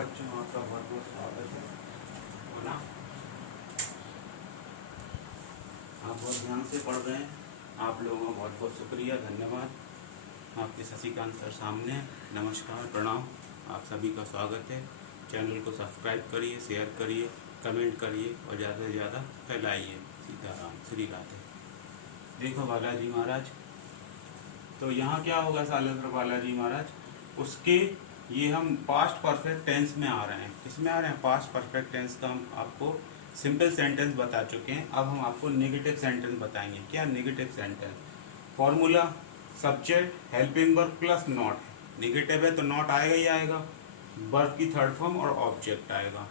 बच्चों, आपका बहुत बहुत स्वागत है ना। आप बहुत ध्यान से पढ़ रहे हैं, आप लोगों का बहुत बहुत शुक्रिया, धन्यवाद। आपके शशिकांत सर सामने, नमस्कार, प्रणाम। आप सभी का स्वागत है। चैनल को सब्सक्राइब करिए, शेयर करिए, कमेंट करिए और ज़्यादा से ज़्यादा फैलाइए। सीताराम, श्री राधे। देखो बालाजी महाराज, तो यहाँ क्या होगा सालेंद्र बालाजी महाराज, उसके ये हम पास्ट परफेक्ट टेंस में आ रहे हैं। किसमें आ रहे हैं? पास्ट परफेक्ट टेंस का हम आपको सिंपल सेंटेंस बता चुके हैं। अब हम आपको नेगेटिव सेंटेंस बताएंगे। क्या negative sentence? Formula subject helping verb plus not. Negative है तो नॉट आएगा ही आएगा, वर्ब की थर्ड फॉर्म और ऑब्जेक्ट आएगा।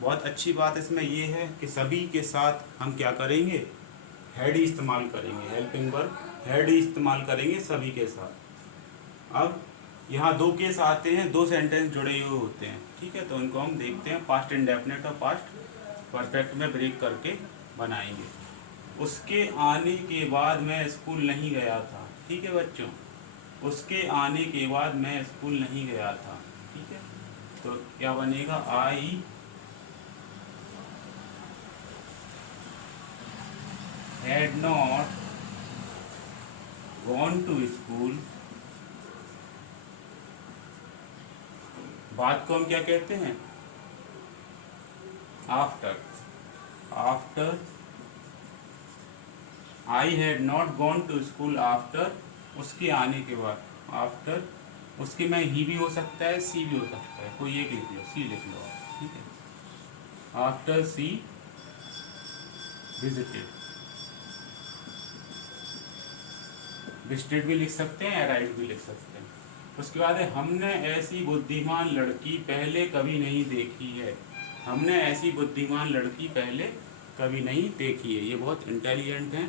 बहुत अच्छी बात इसमें ये है कि सभी के साथ हम क्या करेंगे? हेड ही इस्तेमाल करेंगे। हेल्पिंग वर्ब हेड ही इस्तेमाल करेंगे सभी के साथ। अब यहाँ दो केस आते हैं, दो सेंटेंस जुड़े हुए होते हैं, ठीक है। तो इनको हम देखते हैं, पास्ट इंडेफिनिट और पास्ट परफेक्ट में ब्रेक करके बनाएंगे। उसके आने के बाद मैं स्कूल नहीं गया था, ठीक है बच्चों। उसके आने के बाद मैं स्कूल नहीं गया था, ठीक है। तो क्या बनेगा? I had not gone to school. बात को हम क्या कहते हैं? After. After I had not gone to school after, उसके आने के बाद। आफ्टर उसके में ही भी हो सकता है, सी भी हो सकता है, कोई एक लिख लो, सी लिख लो आप, ठीक है। आफ्टर सी विजिटेड। विजिटेड भी लिख सकते हैं, अराइव भी लिख सकते हैं। उसके बाद है, हमने ऐसी बुद्धिमान लड़की पहले कभी नहीं देखी है। हमने ऐसी बुद्धिमान लड़की पहले कभी नहीं देखी है। ये बहुत इंटेलिजेंट हैं,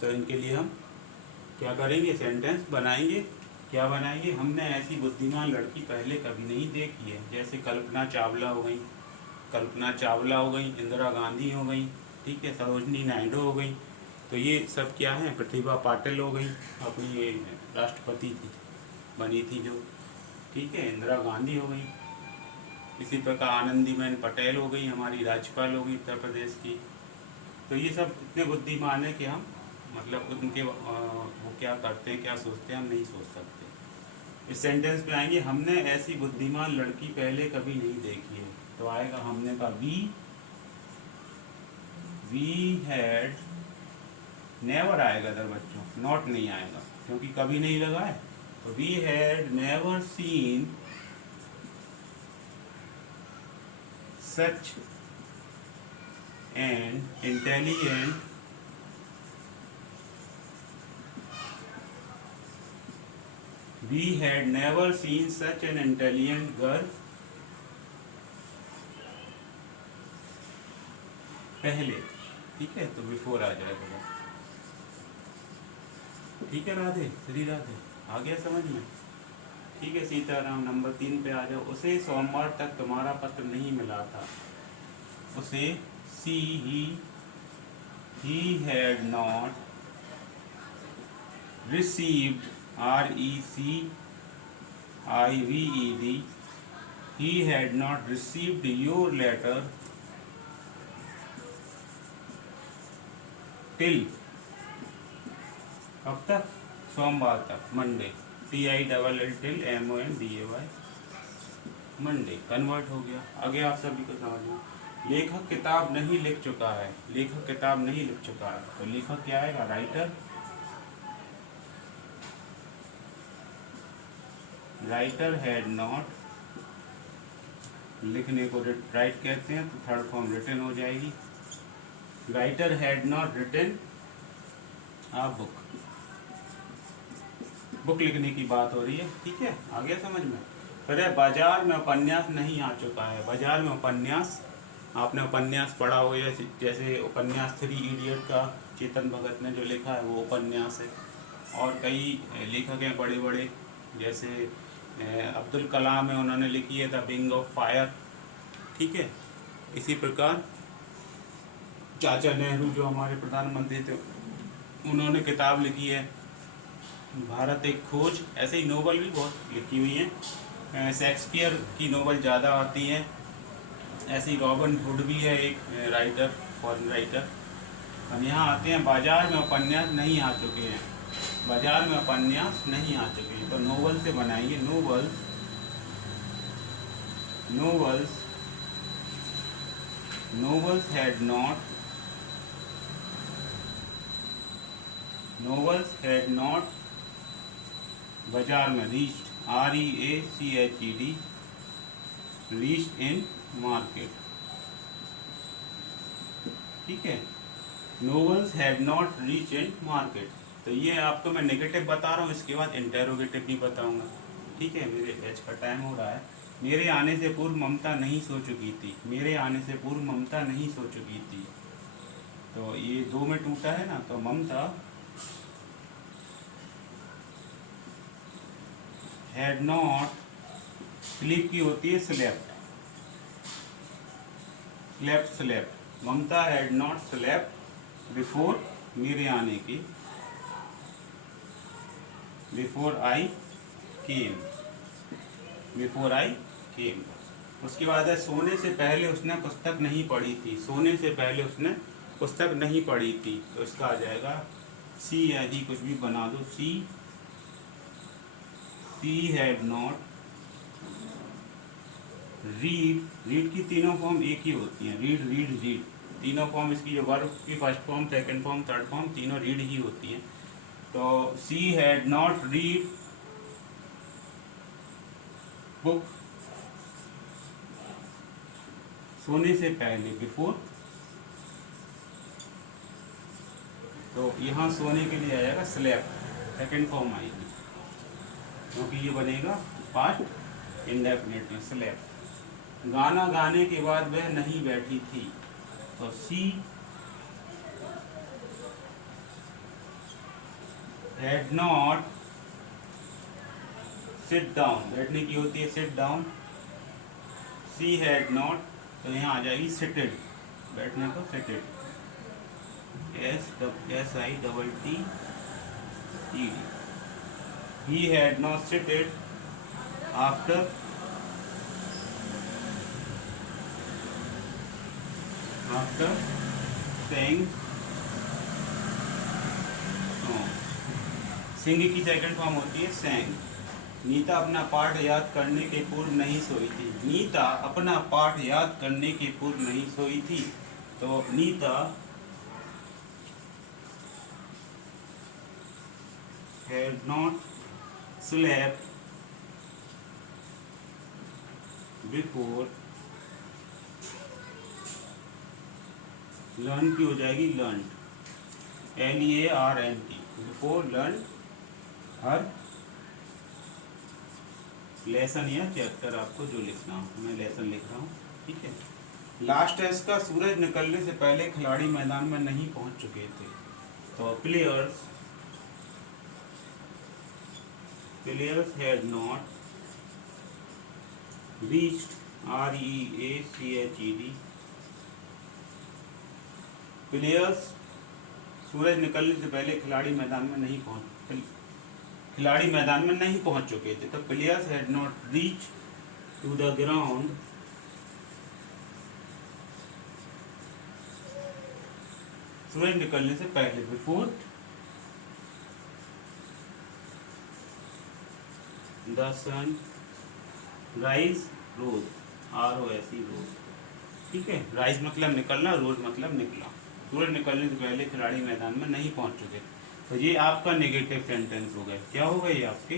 तो इनके लिए हम क्या करेंगे? सेंटेंस बनाएंगे। क्या बनाएंगे? हमने ऐसी बुद्धिमान लड़की पहले कभी नहीं देखी है। जैसे कल्पना चावला हो गई, कल्पना चावला हो गई, इंदिरा गांधी हो गई, ठीक है, सरोजनी नायडू हो गई। तो ये सब क्या है? प्रतिभा पाटिल हो गई, अपनी ये राष्ट्रपति थी, बनी थी जो, ठीक है, इंदिरा गांधी हो गई। इसी प्रकार आनंदीबेन पटेल हो गई, हमारी राज्यपाल हो गई उत्तर प्रदेश की। तो ये सब इतने बुद्धिमान है कि हम मतलब उनके वो क्या करते हैं, क्या सोचते हैं, हम नहीं सोच सकते। इस सेंटेंस पे आएंगे, हमने ऐसी बुद्धिमान लड़की पहले कभी नहीं देखी है। तो आएगा, हमने का वी हैड नेवर आएगा इधर बच्चों, नॉट नहीं आएगा क्योंकि कभी नहीं लगा है। तो we had never seen such an intelligent We had never seen such an intelligent girl पहले, ठीक है। तो बिफोर आ जाएगा, ठीक है। राधे, श्री राधे, आ गया समझ में? ठीक है। सीताराम, नंबर 3 पे आ जाओ। उसे सोमवार तक तुम्हारा पत्र नहीं मिला था। उसे see he had not received, RECIVED, he had not received your letter till, कब तक? सोमवार तक, Monday, TILL till MONDAY, Monday convert हो गया। आगे आप सभी को समझ में। लेखक किताब नहीं लिख चुका है। लेखक किताब नहीं लिख चुका है, तो लेखक क्या आएगा? राइटर। राइटर हैड नॉट, लिखने को राइट कहते हैं, तो थर्ड फॉर्म रिटन हो जाएगी। Writer had not written a book. Book लिखने की बात हो रही है, ठीक है। आ गया समझ में? फिर है, बाजार में उपन्यास नहीं आ चुका है। बाजार में उपन्यास, आपने उपन्यास पढ़ा हो, जैसे उपन्यास 3 इडियट का चेतन भगत ने जो लिखा है वो उपन्यास है। और कई लेखक हैं बड़े बड़े, जैसे अब्दुल कलाम है, उन्होंने लिखी है द विंग ऑफ फायर, ठीक है। इसी प्रकार चाचा नेहरू जो हमारे प्रधानमंत्री थे, उन्होंने किताब लिखी है भारत एक खोज। ऐसे ही नोवेल भी बहुत लिखी हुई हैं। शेक्सपियर की नोवेल ज़्यादा आती हैं। ऐसे ही रॉबिन हुड भी है एक राइटर, फॉरेन राइटर। हम यहाँ आते हैं, बाजार में उपन्यास नहीं आ चुके हैं, बाजार में उपन्यास नहीं आ चुके हैं, तो नोवेल से बनाएंगे novels. Novels novels had not बाजार में reached, REACHED, reached in market। ठीक है, novels had not reached in market। तो ये आपको मैं नेगेटिव बता रहा हूँ, इसके बाद इंटेरोगेटिव भी बताऊंगा। ठीक है, मेरे बैच का टाइम हो रहा है। मेरे आने से पूर्व ममता नहीं सो चुकी थी, मेरे आने से पूर्व ममता नहीं सो चुकी थी। तो ये दो में टूटा है ना, तो ममता हैड नॉट, स्लीप की होती है slept, slept. Mamta had not slept before, मेरे आने की, before I came, before I केम। उसके बाद है सोने से पहले उसने पुस्तक नहीं पढ़ी थी, सोने से पहले उसने पुस्तक नहीं पढ़ी थी। तो इसका आ जाएगा सी या डी, कुछ भी बना दो। सी हैड नॉट रीड की तीनों फॉर्म एक ही होती हैं, रीड। तीनों फॉर्म इसकी, जो वर्ब की first form, second form, third form, तीनों रीड ही होती हैं। तो she had not read book, सोने से पहले, बिफोर। तो यहाँ सोने के लिए आएगा स्लेप्ट, सेकंड फॉर्म आएगी, क्योंकि ये बनेगा पास्ट इंडेफिनिट में, स्लेप्ट। गाना गाने के बाद वह नहीं बैठी थी, तो she had not sit down, बैठने की होती है sit down. She had not, तो यहाँ आ जाएगी सिटेड, बैठने को seated, SITTED। He had not seated after saying song। सिंग की सेकंड फॉर्म होती है sang। नीता अपना पाठ याद करने के पूर्व नहीं सोई थी, नीता अपना पाठ याद करने के पूर्व नहीं सोई थी। तो Nita had not slept before, learn की हो जाएगी learn, LEARNT, before learn her lesson या चैप्टर, आपको जो लिखना हो, मैं लेसन लिख रहा हूँ। ठीक है, लास्ट है इसका, सूरज निकलने से पहले खिलाड़ी मैदान में नहीं पहुंच चुके थे। तो players had not reached, REACHED, players, सूरज निकलने से पहले खिलाड़ी मैदान में नहीं पहुंच चुके थे। तो players had not reach to the ground, सूरज निकलने से पहले, before the sun rise, rose, ROSE, rose. ठीक है, राइज मतलब निकलना, रोज मतलब निकला। सूरज निकलने से पहले खिलाड़ी मैदान में नहीं पहुंच चुके। तो ये आपका नेगेटिव सेंटेंस हो गया। क्या हो गए ये आपके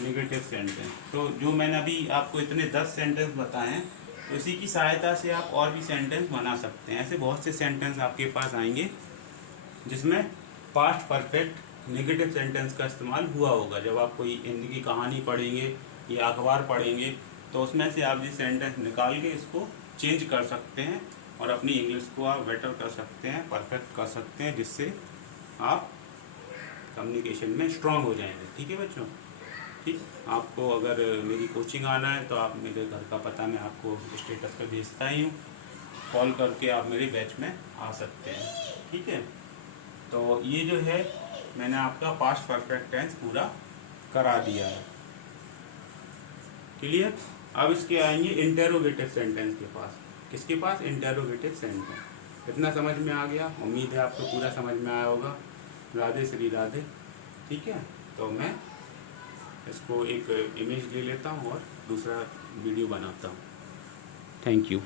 नेगेटिव सेंटेंस। तो जो मैंने अभी आपको इतने 10 सेंटेंस बताए हैं, तो इसी की सहायता से आप और भी सेंटेंस बना सकते हैं। ऐसे बहुत से सेंटेंस आपके पास आएंगे जिसमें पास्ट परफेक्ट नेगेटिव सेंटेंस का इस्तेमाल हुआ होगा। जब आप कोई हिंदी की कहानी पढ़ेंगे या अखबार पढ़ेंगे, तो उसमें से आप ये सेंटेंस निकाल के इसको चेंज कर सकते हैं और अपनी इंग्लिश को आप बेटर कर सकते हैं, परफेक्ट कर सकते हैं, जिससे आप कम्युनिकेशन में स्ट्रांग हो जाएंगे। ठीक है बच्चों, ठीक। आपको अगर मेरी कोचिंग आना है तो आप मेरे घर का पता मैं आपको स्टेटस पर भेजता ही हूँ, कॉल करके आप मेरे बैच में आ सकते हैं। ठीक है, तो ये जो है मैंने आपका पास्ट परफेक्ट टेंस पूरा करा दिया है। क्लियर। अब इसके आएंगे इंटेरोगेटिव सेंटेंस के पास। किसके पास? Interrogative sentence. इतना समझ में आ गया? उम्मीद है आपको पूरा समझ में आया होगा। राधे श्री राधे। ठीक है, तो मैं इसको एक इमेज ले लेता हूँ और दूसरा वीडियो बनाता हूँ। Thank you.